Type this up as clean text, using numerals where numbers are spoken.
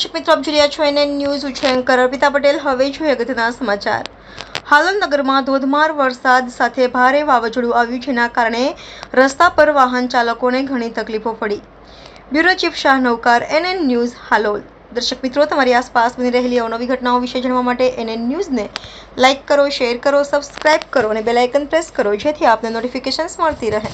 દર્શક મિત્રો, આપ જોઈ રહ્યા છો NN ન્યૂઝ. હું છું એન્કર અર્પિતા પટેલ. હવે જોઈએ અગત્યના સમાચાર. હાલોલ નગરમાં ધોધમાર વરસાદ સાથે ભારે વાવાઝોડું આવ્યું, જેના કારણે રસ્તા પર વાહન ચાલકોને ઘણી તકલીફો પડી. Bureau chief Shah Navkar, NN news, Halol. દર્શક મિત્રો, તમારી આસપાસ બની રહેલી અવનવી ઘટનાઓ વિશે જાણવા માટે NN ન્યૂઝને લાઇક કરો, શેર કરો, સબસ્ક્રાઇબ કરો અને બેલ આઇકન પ્રેસ કરો, જેથી આપને નોટિફિકેશન્સ મળતી રહે.